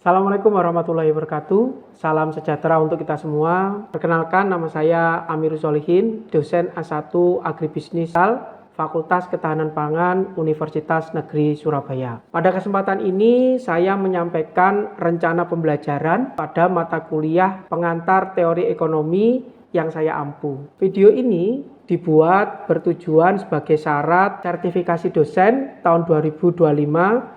Assalamualaikum warahmatullahi wabarakatuh. Salam sejahtera untuk kita semua. Perkenalkan, nama saya Amirul Solihin, dosen A1 Agribisnis Fakultas Ketahanan Pangan Universitas Negeri Surabaya. Pada kesempatan ini saya menyampaikan rencana pembelajaran pada mata kuliah pengantar teori ekonomi yang saya ampu. Video ini dibuat bertujuan sebagai syarat sertifikasi dosen tahun 2025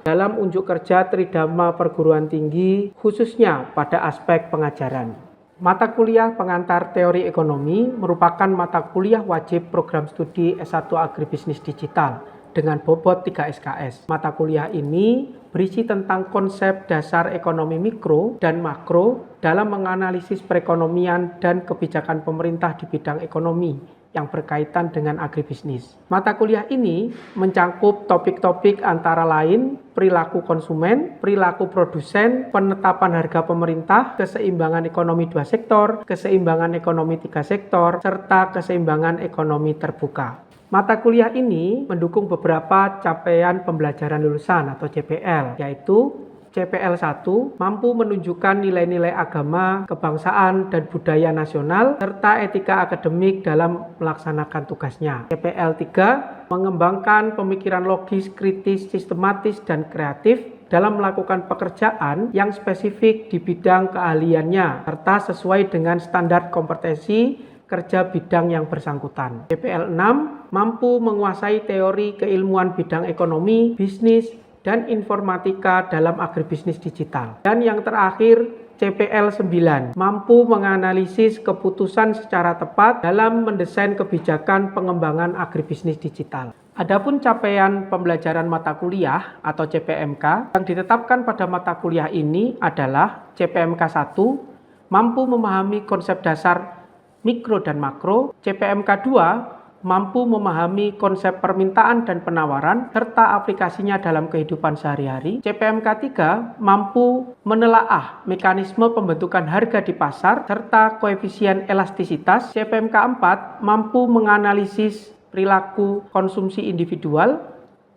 dalam unjuk kerja Tridharma Perguruan Tinggi khususnya pada aspek pengajaran. Mata kuliah pengantar teori ekonomi merupakan mata kuliah wajib program studi S1 Agribisnis Digital dengan bobot 3 SKS. Mata kuliah ini berisi tentang konsep dasar ekonomi mikro dan makro dalam menganalisis perekonomian dan kebijakan pemerintah di bidang ekonomi yang berkaitan dengan agribisnis. Mata kuliah ini mencangkup topik-topik antara lain perilaku konsumen, perilaku produsen, penetapan harga pemerintah, keseimbangan ekonomi 2 sektor, keseimbangan ekonomi 3 sektor, serta keseimbangan ekonomi terbuka. Mata kuliah ini mendukung beberapa capaian pembelajaran lulusan atau CPL, yaitu CPL 1 mampu menunjukkan nilai-nilai agama, kebangsaan, dan budaya nasional, serta etika akademik dalam melaksanakan tugasnya. CPL 3 mengembangkan pemikiran logis, kritis, sistematis, dan kreatif dalam melakukan pekerjaan yang spesifik di bidang keahliannya, serta sesuai dengan standar kompetensi kerja bidang yang bersangkutan. CPL 6 mampu menguasai teori keilmuan bidang ekonomi, bisnis, dan informatika dalam agribisnis digital. Dan yang terakhir, CPL 9 mampu menganalisis keputusan secara tepat dalam mendesain kebijakan pengembangan agribisnis digital. Adapun capaian pembelajaran mata kuliah atau CPMK yang ditetapkan pada mata kuliah ini adalah CPMK 1 mampu memahami konsep dasar mikro dan makro, CPMK 2 mampu memahami konsep permintaan dan penawaran serta aplikasinya dalam kehidupan sehari-hari. CPMK 3 mampu menelaah mekanisme pembentukan harga di pasar serta koefisien elastisitas. CPMK 4 mampu menganalisis perilaku konsumsi individual.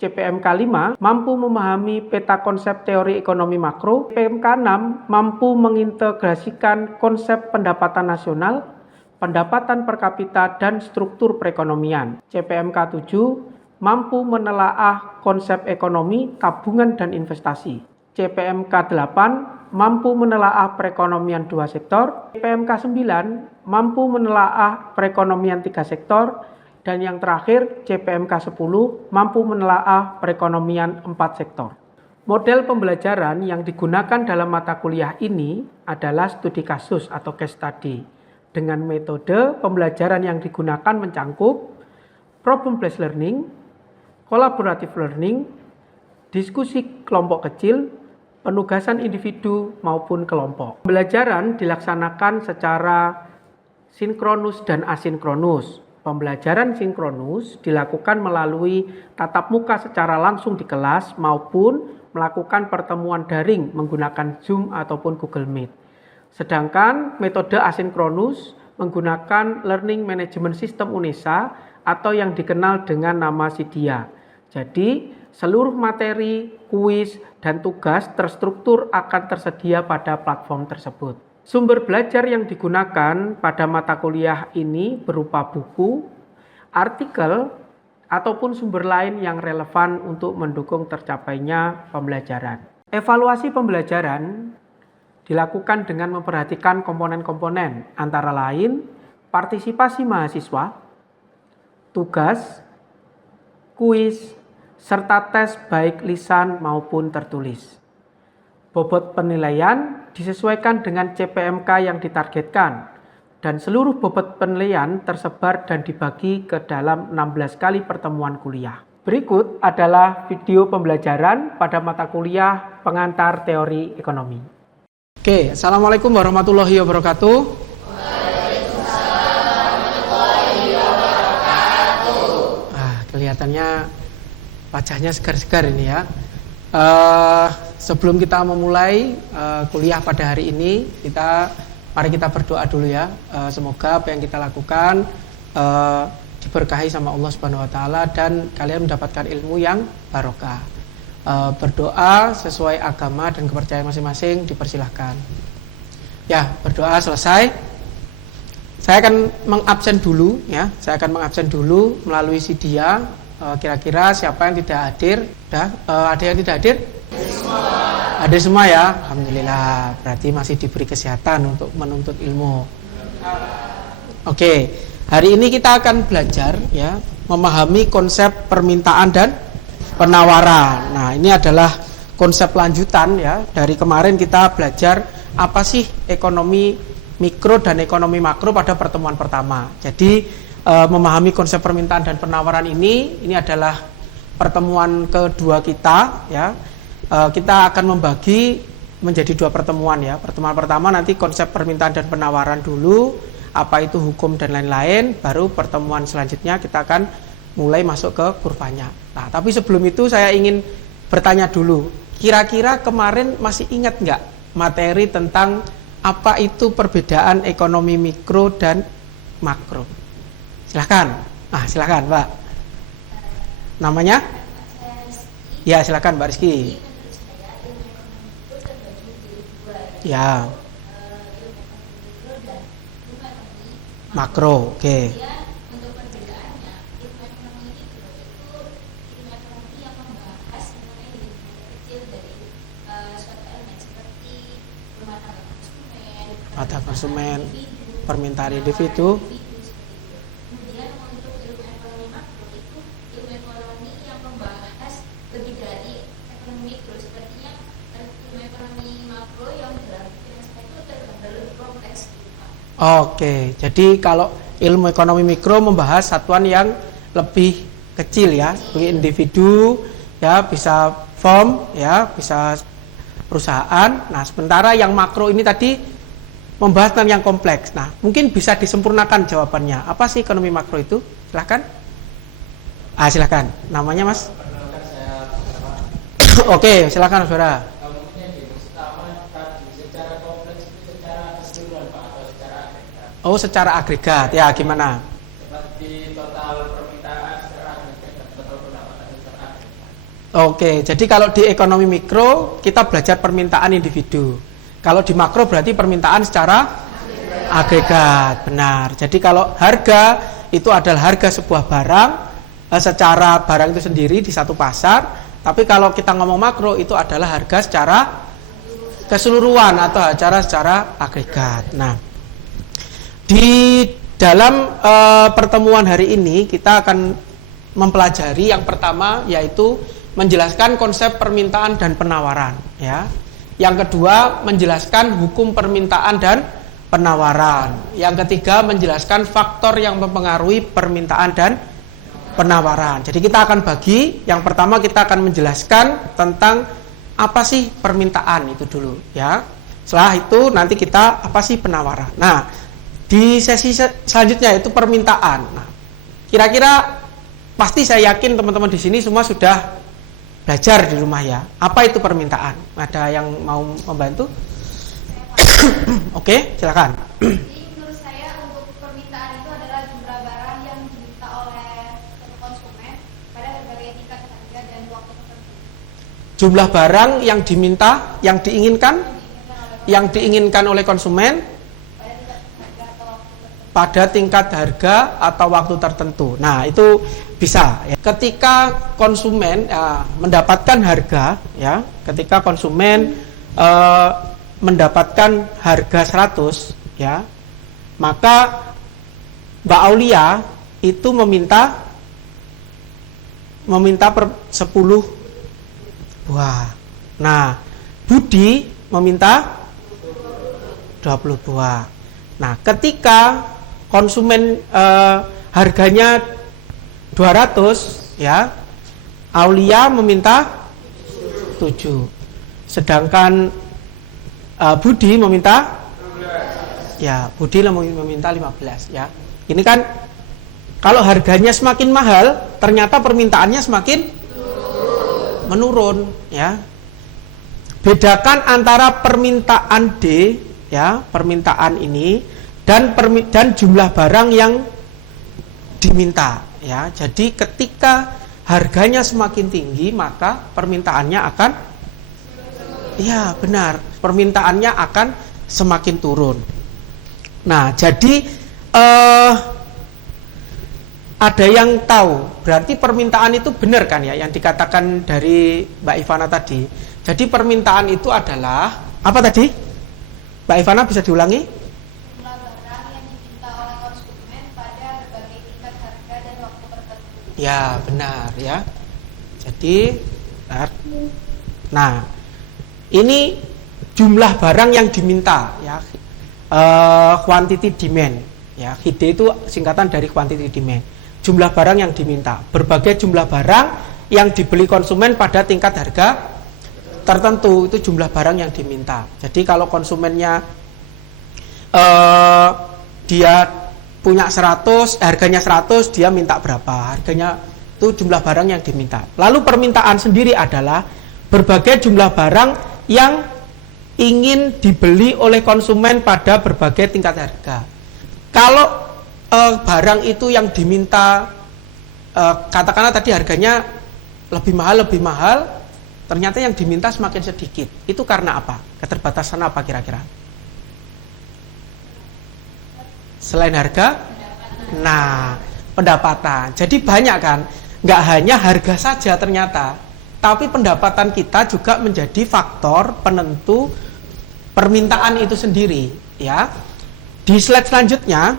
CPMK 5 mampu memahami peta konsep teori ekonomi makro. CPMK 6 mampu mengintegrasikan konsep pendapatan nasional, pendapatan per kapita, dan struktur perekonomian. CPMK 7 mampu menelaah konsep ekonomi, tabungan, dan investasi. CPMK 8 mampu menelaah perekonomian 2 sektor. CPMK 9 mampu menelaah perekonomian 3 sektor. Dan yang terakhir, CPMK 10 mampu menelaah perekonomian 4 sektor. Model pembelajaran yang digunakan dalam mata kuliah ini adalah studi kasus atau case study. Dengan metode pembelajaran yang digunakan mencangkup problem-based learning, collaborative learning, diskusi kelompok kecil, penugasan individu maupun kelompok. Pembelajaran dilaksanakan secara sinkronus dan asinkronus. Pembelajaran sinkronus dilakukan melalui tatap muka secara langsung di kelas maupun melakukan pertemuan daring menggunakan Zoom ataupun Google Meet. Sedangkan metode asinkronus menggunakan Learning Management System UNESA atau yang dikenal dengan nama SIDIA. Jadi, seluruh materi, kuis, dan tugas terstruktur akan tersedia pada platform tersebut. Sumber belajar yang digunakan pada mata kuliah ini berupa buku, artikel, ataupun sumber lain yang relevan untuk mendukung tercapainya pembelajaran. Evaluasi pembelajaran dilakukan dengan memperhatikan komponen-komponen antara lain partisipasi mahasiswa, tugas, kuis, serta tes baik lisan maupun tertulis. Bobot penilaian disesuaikan dengan CPMK yang ditargetkan dan seluruh bobot penilaian tersebar dan dibagi ke dalam 16 kali pertemuan kuliah. Berikut adalah video pembelajaran pada mata kuliah pengantar teori ekonomi. Oke, Assalamualaikum warahmatullahi wabarakatuh. Waalaikumsalam warahmatullahi wabarakatuh. Kelihatannya wajahnya segar-segar ini ya. Sebelum kita memulai kuliah pada hari ini, mari kita berdoa dulu ya. Semoga apa yang kita lakukan diberkahi sama Allah Subhanahu wa taala dan kalian mendapatkan ilmu yang barokah. berdoa sesuai agama dan kepercayaan masing-masing, dipersilahkan. Ya, berdoa selesai. Saya akan mengabsen dulu ya. Saya akan mengabsen dulu melalui si dia. Kira-kira siapa yang tidak hadir? Ada yang tidak hadir? Ada semua ya. Alhamdulillah. Berarti masih diberi kesehatan untuk menuntut ilmu. Oke. Hari ini kita akan belajar ya, memahami konsep permintaan dan penawaran. Nah, ini adalah konsep lanjutan ya. Dari kemarin kita belajar apa sih ekonomi mikro dan ekonomi makro pada pertemuan pertama. Jadi memahami konsep permintaan dan penawaran ini adalah pertemuan kedua kita ya. Kita akan membagi menjadi dua pertemuan ya. Pertemuan pertama nanti konsep permintaan dan penawaran dulu, apa itu hukum dan lain-lain. Baru pertemuan selanjutnya kita akan mulai masuk ke kurvanya. Nah, tapi sebelum itu saya ingin bertanya dulu. Kira-kira kemarin masih ingat nggak materi tentang apa itu perbedaan ekonomi mikro dan makro? Silahkan. Silahkan Mbak. Namanya? Ya, silahkan Mbak Rizky. Ya. Makro, oke. Mata konsumen, permintaan individu. Kemudian untuk ilmu ekonomi makro itu ilmu ekonomi yang membahas lebih dari ekonomi mikro. Sepertinya ilmu ekonomi makro yang dalam aspek itu tergambar lebih kompleks gitu Pak. Oke, jadi kalau ilmu ekonomi mikro membahas satuan yang lebih kecil ya, seperti individu ya, bisa firm ya, bisa perusahaan. Nah, sementara yang makro ini tadi membahas tentang yang kompleks. Nah, mungkin bisa disempurnakan jawabannya. Apa sih ekonomi makro itu? Silahkan. Silahkan. Namanya Mas? Oke, silahkan saudara. Oh, secara agregat. Ya, gimana? Seperti total permintaan secara agregat dan total pendapatan secara agregat. Oke, jadi kalau di ekonomi mikro kita belajar permintaan individu. Kalau di makro berarti permintaan secara agregat, benar. Jadi kalau harga itu adalah harga sebuah barang secara barang itu sendiri di satu pasar. Tapi kalau kita ngomong makro itu adalah harga secara keseluruhan atau secara agregat. Nah, di dalam pertemuan hari ini kita akan mempelajari yang pertama yaitu menjelaskan konsep permintaan dan penawaran ya. Yang kedua, menjelaskan hukum permintaan dan penawaran. Yang ketiga, menjelaskan faktor yang mempengaruhi permintaan dan penawaran. Jadi kita akan bagi, yang pertama kita akan menjelaskan tentang apa sih permintaan itu dulu ya. Setelah itu nanti kita apa sih penawaran. Nah, di sesi selanjutnya itu permintaan. Nah, kira-kira pasti saya yakin teman-teman di sini semua sudah belajar di rumah ya. Apa itu permintaan? Ada yang mau membantu? Oke, silakan. Jadi menurut saya untuk permintaan itu adalah jumlah barang yang diminta oleh konsumen pada berbagai tingkat harga dan waktu tertentu. Jumlah barang yang diminta, yang diinginkan oleh konsumen pada tingkat harga atau waktu tertentu. Nah, itu bisa ya. Ketika konsumen mendapatkan harga ya, ketika konsumen mendapatkan harga 100 ya, maka Mbak Aulia itu meminta 10 buah. Nah, Budi meminta 20 buah. Nah, ketika konsumen harganya 200 ya, Aulia meminta 7, sedangkan Budi meminta 15. Ya, Budi meminta 15 ya. Ini kan kalau harganya semakin mahal, ternyata permintaannya semakin menurun ya. Bedakan antara permintaan D ya, permintaan ini dan jumlah barang yang diminta ya. Jadi ketika harganya semakin tinggi, maka permintaannya akan, ya benar, permintaannya akan semakin turun. Nah, jadi ada yang tahu, berarti permintaan itu benar kan ya, yang dikatakan dari Mbak Ivana tadi. Jadi permintaan itu adalah, apa tadi? Mbak Ivana bisa diulangi? Jumlah barang yang diminta oleh konsumen pada berbagai tingkat harga dan waktu tertentu. Ya, benar ya. Jadi, benar. Nah, ini jumlah barang yang diminta ya. Quantity demand ya. QD itu singkatan dari quantity demand. Jumlah barang yang diminta, berbagai jumlah barang yang dibeli konsumen pada tingkat harga tertentu, itu jumlah barang yang diminta. Jadi kalau konsumennya dia punya 100, harganya 100, dia minta berapa? Harganya itu jumlah barang yang diminta. Lalu permintaan sendiri adalah berbagai jumlah barang yang ingin dibeli oleh konsumen pada berbagai tingkat harga. Kalau barang itu yang diminta, katakanlah tadi harganya lebih mahal, ternyata yang diminta semakin sedikit. Itu karena apa? Keterbatasan apa kira-kira? Selain harga? Nah, pendapatan. Jadi banyak kan? Nggak hanya harga saja ternyata, tapi pendapatan kita juga menjadi faktor penentu permintaan itu sendiri. Ya, di slide selanjutnya,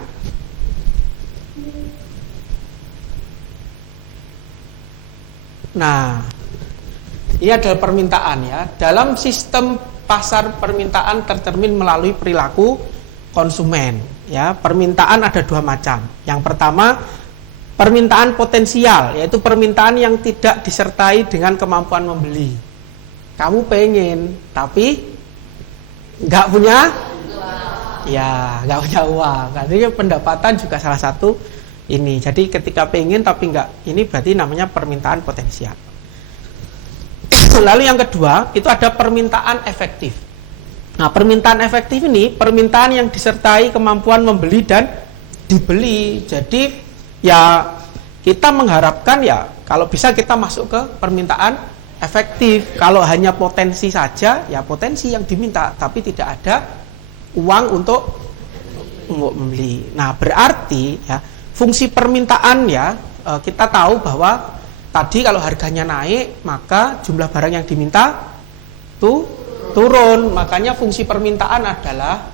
nah, ini adalah permintaan ya. Dalam sistem pasar permintaan tercermin melalui perilaku konsumen. Ya, permintaan ada dua macam. Yang pertama, permintaan potensial, yaitu permintaan yang tidak disertai dengan kemampuan membeli. Kamu pengen, tapi nggak punya, ya nggak punya uang. Jadi pendapatan juga salah satu ini. Jadi ketika pengen tapi nggak, ini berarti namanya permintaan potensial. Lalu yang kedua, itu ada permintaan efektif. Nah, permintaan efektif ini permintaan yang disertai kemampuan membeli dan dibeli. Jadi ya kita mengharapkan ya kalau bisa kita masuk ke permintaan efektif. Kalau hanya potensi saja, ya potensi yang diminta tapi tidak ada uang untuk membeli. Nah, berarti ya fungsi permintaan ya, kita tahu bahwa tadi kalau harganya naik, maka jumlah barang yang diminta tuh turun. Makanya fungsi permintaan adalah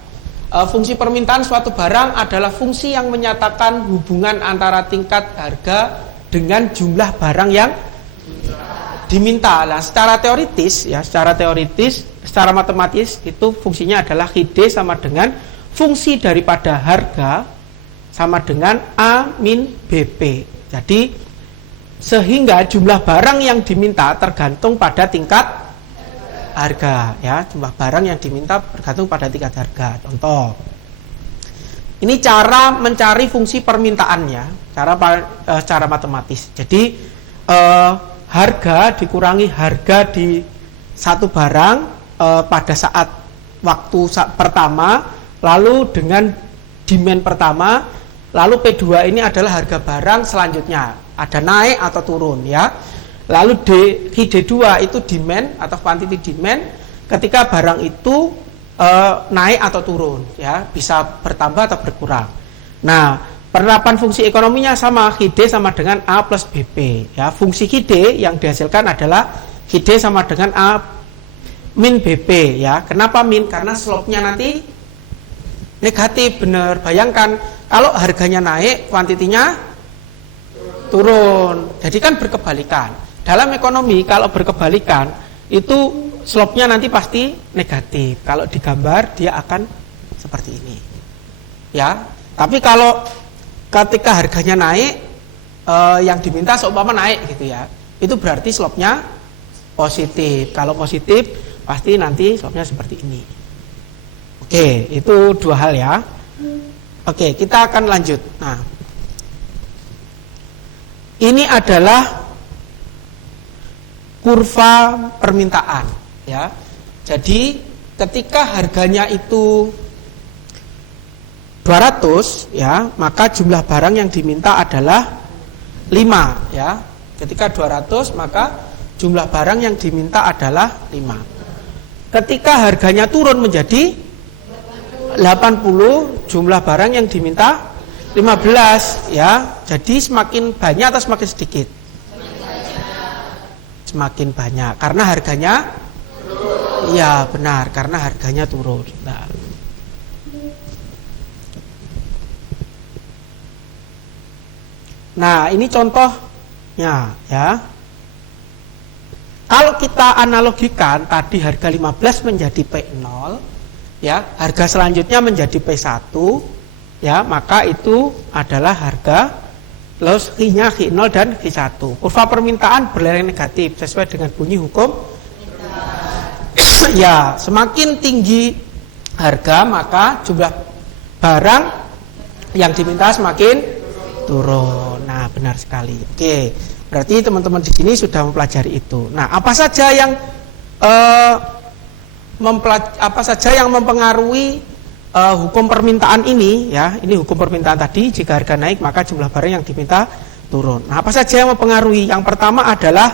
fungsi permintaan suatu barang adalah fungsi yang menyatakan hubungan antara tingkat harga dengan jumlah barang yang diminta. Nah, secara teoritis ya, secara matematis itu fungsinya adalah QD sama dengan fungsi daripada harga sama dengan A min BP. Jadi sehingga jumlah barang yang diminta tergantung pada tingkat harga ya, jumlah barang yang diminta tergantung pada tingkat harga. Contoh, ini cara mencari fungsi permintaannya, cara matematis. Jadi harga dikurangi harga di satu barang pada saat waktu pertama, lalu dengan demand pertama, lalu P2 ini adalah harga barang selanjutnya, ada naik atau turun ya. Lalu D2 itu demand atau quantity demand, ketika barang itu naik atau turun ya, bisa bertambah atau berkurang. Nah, penerapan fungsi ekonominya sama, QD sama dengan A plus BP ya. Fungsi QD yang dihasilkan adalah QD sama dengan A min BP ya. Kenapa min? Karena slope-nya nanti negatif, bener. Bayangkan kalau harganya naik, kuantitinya turun. Jadi kan berkebalikan. Dalam ekonomi kalau berkebalikan itu slope-nya nanti pasti negatif. Kalau digambar dia akan seperti ini. Ya. Tapi kalau ketika harganya naik, yang diminta seumpama naik gitu ya, itu berarti slope-nya positif. Kalau positif pasti nanti slope-nya seperti ini. Oke, itu dua hal ya. Oke, kita akan lanjut. Nah, ini adalah kurva permintaan ya. Jadi ketika harganya itu 200 ya, maka jumlah barang yang diminta adalah 5 ya. Ketika 200 maka jumlah barang yang diminta adalah 5. Ketika harganya turun menjadi 80, jumlah barang yang diminta 15 ya. Jadi semakin banyak atau semakin sedikit? Semakin banyak karena harganya turun. Ya benar, karena harganya turun. Nah, ini contohnya ya. Kalau kita analogikan tadi harga 15 menjadi P0 ya, harga selanjutnya menjadi P1 ya, maka itu adalah harga plus Q-nya Q0 dan Q1. Kurva permintaan berlereng negatif sesuai dengan bunyi hukum ya, semakin tinggi harga maka jumlah barang yang diminta semakin turun. Nah, benar sekali. Oke, berarti teman-teman di sini sudah mempelajari itu. Nah, apa saja yang mempengaruhi hukum permintaan ini ya? Ini hukum permintaan tadi, jika harga naik maka jumlah barang yang diminta turun. Nah, apa saja yang mempengaruhi? Yang pertama adalah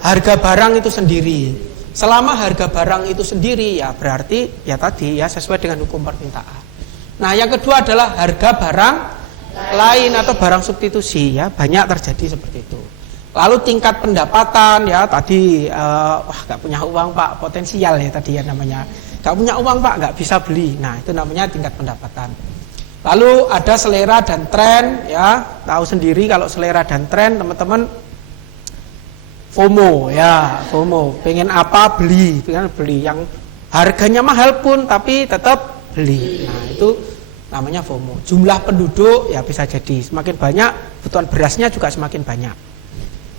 harga barang itu sendiri. Selama harga barang itu sendiri ya berarti ya tadi ya sesuai dengan hukum permintaan. Nah, yang kedua adalah harga barang lain atau barang substitusi ya, banyak terjadi seperti itu. Lalu tingkat pendapatan ya tadi wah nggak punya uang Pak, potensial ya tadi ya namanya. Nggak punya uang Pak, nggak bisa beli. Nah, itu namanya tingkat pendapatan. Lalu ada selera dan tren ya, tahu sendiri kalau selera dan tren teman-teman. FOMO ya, FOMO, pengen apa beli, pengen beli yang harganya mahal pun tapi tetap beli. Nah, itu namanya FOMO. Jumlah penduduk ya bisa jadi semakin banyak, kebutuhan berasnya juga semakin banyak.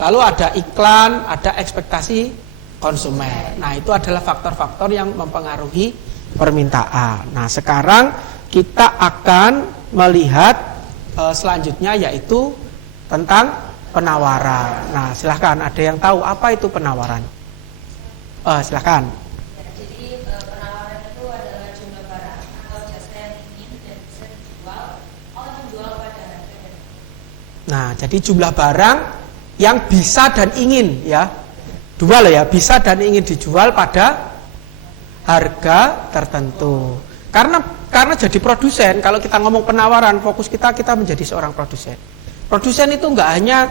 Lalu ada iklan, ada ekspektasi konsumen. Nah, itu adalah faktor-faktor yang mempengaruhi permintaan. Nah, sekarang kita akan melihat selanjutnya yaitu tentang penawaran. Nah, silahkan, ada yang tahu apa itu penawaran? Silahkan. Jadi penawaran itu adalah jumlah barang atau jasa yang ingin dan bisa dijual oleh penjual pada harga. Nah, jadi jumlah barang yang bisa dan ingin ya, dua loh ya, bisa dan ingin dijual pada harga tertentu. Karena jadi produsen, kalau kita ngomong penawaran, fokus kita menjadi seorang produsen. Produsen itu nggak hanya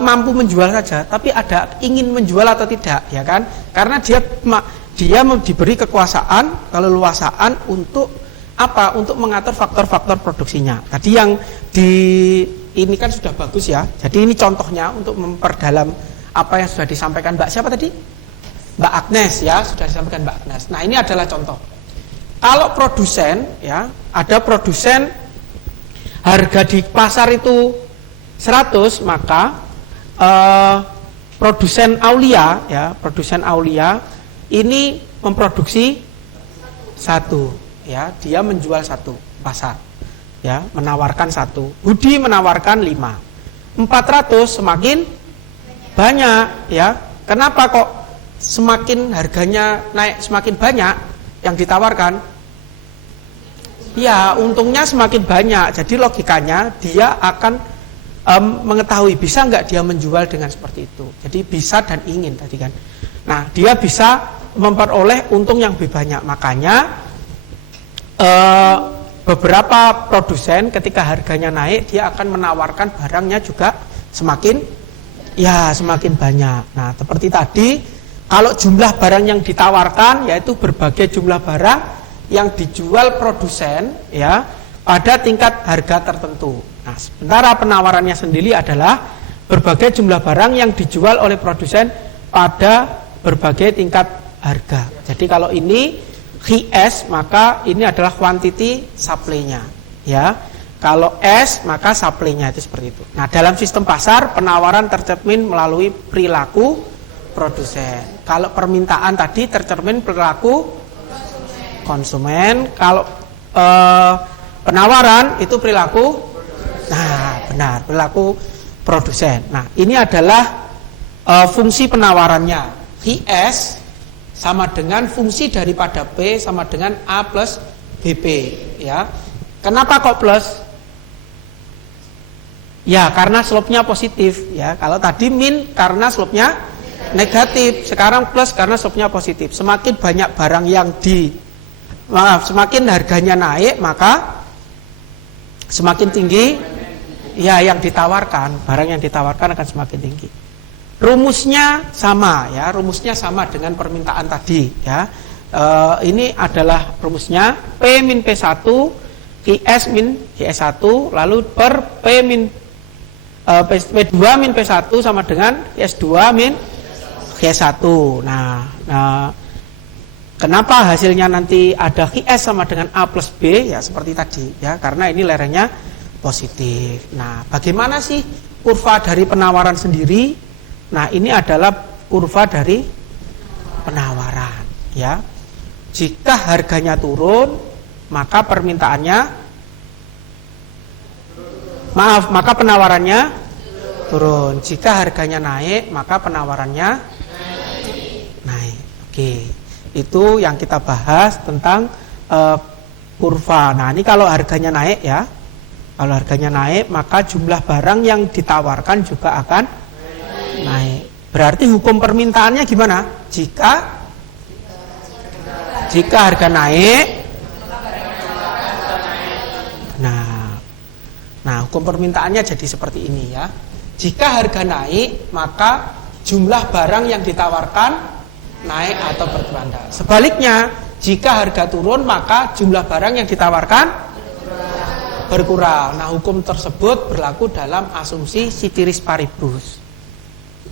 mampu menjual saja, tapi ada ingin menjual atau tidak, ya kan? Karena dia diberi kekuasaan, keleluasaan untuk apa? Untuk mengatur faktor-faktor produksinya. Tadi yang ini kan sudah bagus ya. Jadi ini contohnya untuk memperdalam apa yang sudah disampaikan Mbak siapa tadi? Mbak Agnes ya, sudah disampaikan Mbak Agnes. Nah, ini adalah contoh. Kalau produsen ya, ada produsen harga di pasar itu 100, maka produsen Aulia ya, produsen Aulia ini memproduksi 1 ya, dia menjual 1 pasar ya, menawarkan 1. Budi menawarkan 5. 400 semakin banyak ya. Kenapa kok semakin harganya naik semakin banyak yang ditawarkan? Ya, untungnya semakin banyak. Jadi logikanya dia akan mengetahui bisa nggak dia menjual dengan seperti itu. Jadi bisa dan ingin tadi kan. Nah, dia bisa memperoleh untung yang lebih banyak. Makanya beberapa produsen ketika harganya naik dia akan menawarkan barangnya juga semakin banyak. Nah, seperti tadi kalau jumlah barang yang ditawarkan yaitu berbagai jumlah barang yang dijual produsen ya pada tingkat harga tertentu. Nah, sementara penawarannya sendiri adalah berbagai jumlah barang yang dijual oleh produsen pada berbagai tingkat harga. Jadi kalau ini QS maka ini adalah quantity supply-nya ya. Kalau S maka supply-nya itu seperti itu. Nah, dalam sistem pasar penawaran tercermin melalui perilaku produsen. Kalau permintaan tadi tercermin perilaku konsumen. Kalau penawaran itu perilaku, nah benar, perilaku produsen. Nah, ini adalah fungsi penawarannya. QS sama dengan fungsi daripada P sama dengan A plus BP ya. Kenapa kok plus? Ya, karena slope-nya positif ya. Kalau tadi min karena slope-nya negatif, sekarang plus karena slope-nya positif. Semakin banyak barang yang semakin harganya naik, maka semakin tinggi ya yang ditawarkan, barang yang ditawarkan akan semakin tinggi. Rumusnya sama ya, rumusnya sama dengan permintaan tadi ya. Ini adalah rumusnya P min P1 QS min QS1 lalu per P min P2 min P1 sama dengan QS2 min QS1. Nah, kenapa hasilnya nanti ada QS sama dengan A plus B ya seperti tadi ya, karena ini lerengnya positif. Nah, bagaimana sih kurva dari penawaran sendiri? Nah, ini adalah kurva dari penawaran ya. Jika harganya turun, maka maka penawarannya turun. Jika harganya naik, maka penawarannya naik. Oke. Itu yang kita bahas tentang kurva. Nah, ini kalau harganya naik ya. Kalau harganya naik, maka jumlah barang yang ditawarkan juga akan naik. Berarti hukum permintaannya gimana? Jika harga naik, nah hukum permintaannya jadi seperti ini ya. Jika harga naik, maka jumlah barang yang ditawarkan naik atau bertambah. Sebaliknya, jika harga turun, maka jumlah barang yang ditawarkan berkurang. Nah, hukum tersebut berlaku dalam asumsi ceteris paribus.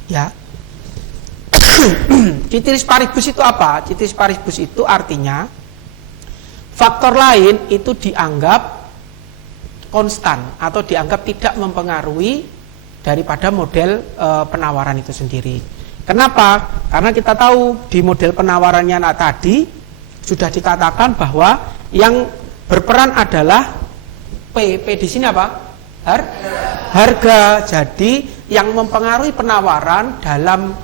Ya. Ceteris paribus itu apa? Ceteris paribus itu artinya faktor lain itu dianggap konstan atau dianggap tidak mempengaruhi daripada model penawaran itu sendiri. Kenapa? Karena kita tahu di model penawarannya tadi sudah dikatakan bahwa yang berperan adalah P di sini apa? Harga. Jadi yang mempengaruhi penawaran dalam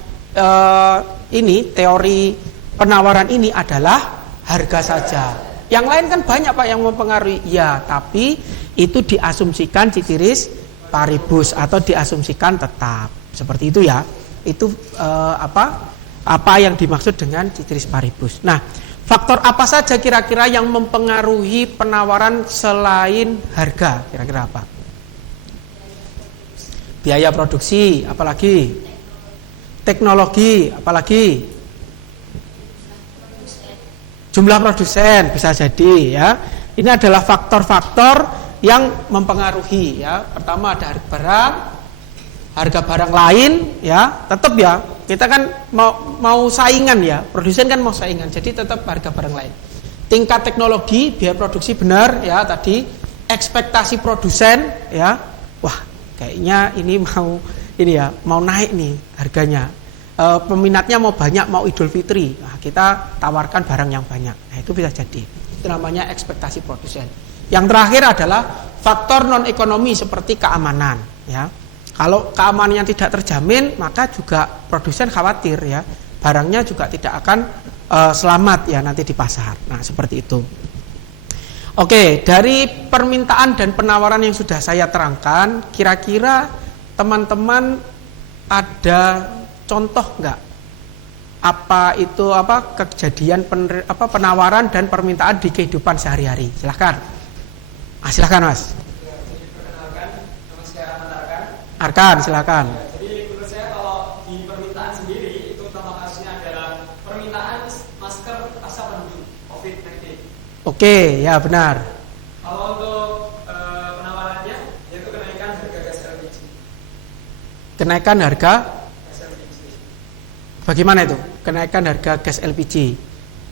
ini teori penawaran ini adalah harga saja. Yang lain kan banyak Pak yang mempengaruhi. Ya, tapi itu diasumsikan ceteris paribus atau diasumsikan tetap. Seperti itu ya. Itu apa yang dimaksud dengan ceteris paribus. Nah, faktor apa saja kira-kira yang mempengaruhi penawaran selain harga? Kira-kira apa? Biaya produksi, apalagi? Teknologi, apalagi? Jumlah produsen bisa jadi ya. Ini adalah faktor-faktor yang mempengaruhi ya. Pertama ada harga barang lain ya, tetap ya. Kita kan mau saingan ya, produsen kan mau saingan. Jadi tetap harga barang lain. Tingkat teknologi, biaya produksi benar ya tadi. Ekspektasi produsen ya. Wah, kayaknya ini mau naik nih harganya. Peminatnya mau banyak, mau Idul Fitri. Nah, kita tawarkan barang yang banyak. Nah, itu bisa jadi. Itu namanya ekspektasi produsen. Yang terakhir adalah faktor non ekonomi seperti keamanan ya. Kalau keamanannya tidak terjamin, maka juga produsen khawatir ya. Barangnya juga tidak akan selamat ya nanti di pasar. Nah, seperti itu. Oke, dari permintaan dan penawaran yang sudah saya terangkan, kira-kira teman-teman ada contoh nggak? Kejadian penawaran dan permintaan di kehidupan sehari-hari? Silahkan. Silahkan Mas. Arkan, silakan. Jadi menurut saya kalau di permintaan sendiri itu contoh kasusnya adalah permintaan masker pasca pandemi COVID-19. Oke, ya benar. Kalau untuk penawarannya yaitu kenaikan harga gas LPG. Kenaikan harga? Gas LPG. Bagaimana itu? Kenaikan harga gas LPG?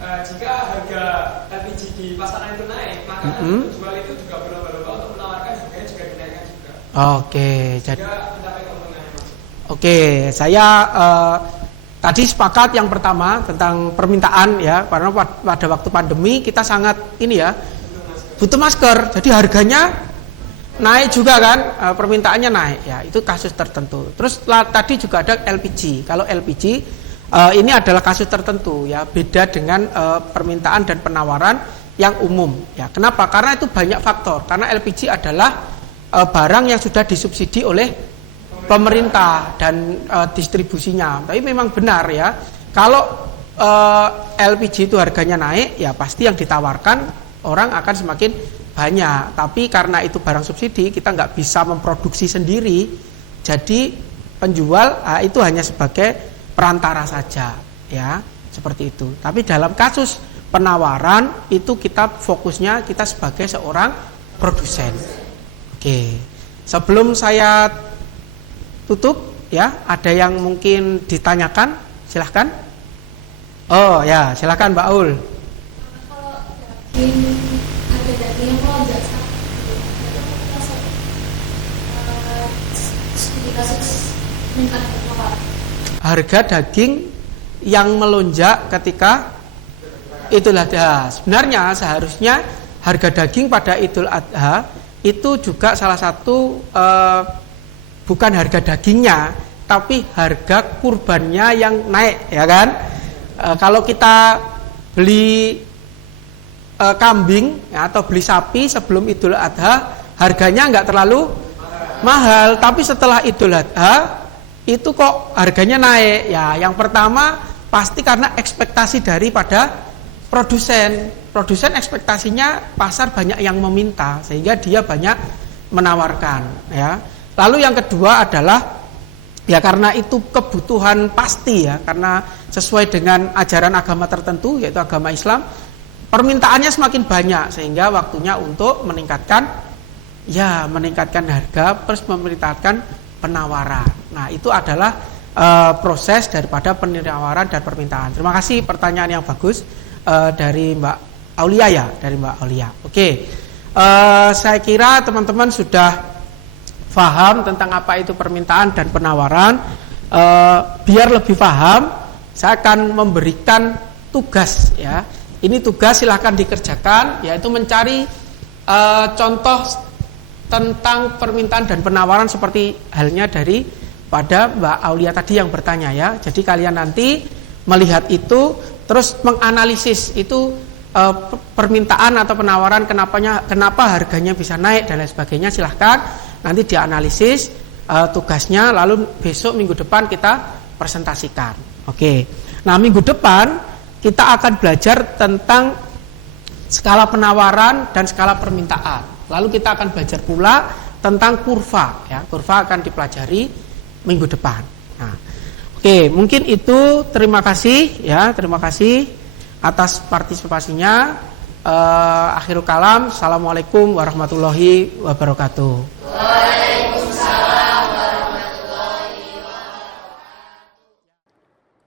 Jika harga LPG di pasaran itu naik, maka penjual itu juga berlomba-lomba untuk menawarkan harganya juga dinaikkan juga. Oke, jadi oke, saya tadi sepakat yang pertama tentang permintaan ya, karena pada waktu pandemi kita sangat butuh masker, jadi harganya naik juga kan, permintaannya naik ya, itu kasus tertentu. Terus tadi juga ada LPG. Kalau LPG ini adalah kasus tertentu ya, beda dengan permintaan dan penawaran yang umum ya. Kenapa? Karena itu banyak faktor. Karena LPG adalah barang yang sudah disubsidi oleh pemerintah dan distribusinya. Tapi memang benar ya, kalau LPG itu harganya naik, ya pasti yang ditawarkan orang akan semakin banyak. Tapi karena itu barang subsidi, kita nggak bisa memproduksi sendiri, jadi penjual itu hanya sebagai perantara saja, ya seperti itu. Tapi dalam kasus penawaran itu kita fokusnya kita sebagai seorang produsen. Oke, sebelum saya tutup ya, ada yang mungkin ditanyakan, silahkan. Oh ya, silahkan Mbak Aul. Kalau daging, harga daging yang melonjak kasus meningkat berapa? Harga daging yang melonjak ketika Idul Adha. Sebenarnya seharusnya harga daging pada Idul Adha itu juga salah satu bukan harga dagingnya, tapi harga kurbannya yang naik, ya kan? Kalau kita beli kambing ya, atau beli sapi sebelum Idul Adha, harganya nggak terlalu mahal, tapi setelah Idul Adha itu kok harganya naik. Ya, yang pertama pasti karena ekspektasi daripada produsen. Produsen ekspektasinya pasar banyak yang meminta sehingga dia banyak menawarkan, ya. Lalu yang kedua adalah ya karena itu kebutuhan pasti ya, karena sesuai dengan ajaran agama tertentu yaitu agama Islam, permintaannya semakin banyak sehingga waktunya untuk meningkatkan harga plus meningkatkan penawaran. Nah, itu adalah proses daripada penawaran dan permintaan. Terima kasih pertanyaan yang bagus dari Mbak Aulia ya, dari Mbak Aulia. Oke, saya kira teman-teman sudah paham tentang apa itu permintaan dan penawaran. Biar lebih paham, saya akan memberikan tugas ya. Ini tugas silahkan dikerjakan, yaitu mencari contoh tentang permintaan dan penawaran seperti halnya dari pada Mbak Aulia tadi yang bertanya ya. Jadi kalian nanti melihat itu terus menganalisis itu permintaan atau penawaran kenapa harganya bisa naik dan lain sebagainya. Silahkan nanti dianalisis tugasnya, lalu besok minggu depan kita presentasikan. Oke. Nah, minggu depan kita akan belajar tentang skala penawaran dan skala permintaan. Lalu kita akan belajar pula tentang kurva ya. Kurva akan dipelajari minggu depan. Nah, oke, mungkin itu. Terima kasih ya, terima kasih atas partisipasinya. Akhirul kalam. Assalamualaikum warahmatullahi wabarakatuh. Waalaikumsalam warahmatullahi wabarakatuh.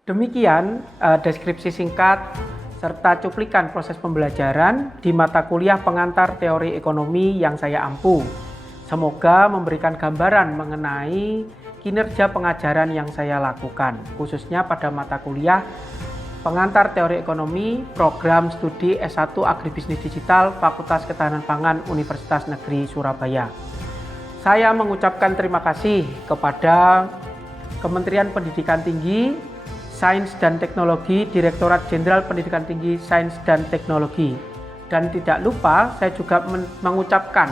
Demikian deskripsi singkat serta cuplikan proses pembelajaran di mata kuliah pengantar teori ekonomi yang saya ampu. Semoga memberikan gambaran mengenai kinerja pengajaran yang saya lakukan, khususnya pada mata kuliah pengantar teori ekonomi program studi S1 Agribisnis Digital Fakultas Ketahanan Pangan Universitas Negeri Surabaya. Saya mengucapkan terima kasih kepada Kementerian Pendidikan Tinggi, Sains dan Teknologi, Direktorat Jenderal Pendidikan Tinggi, Sains dan Teknologi. Dan tidak lupa saya juga mengucapkan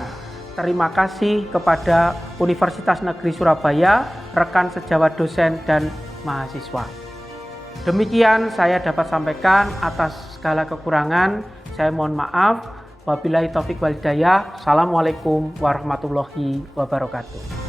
terima kasih kepada Universitas Negeri Surabaya, rekan sejawat dosen dan mahasiswa. Demikian saya dapat sampaikan. Atas segala kekurangan saya mohon maaf. Wabillahi taufik wal hidayah. Assalamualaikum warahmatullahi wabarakatuh.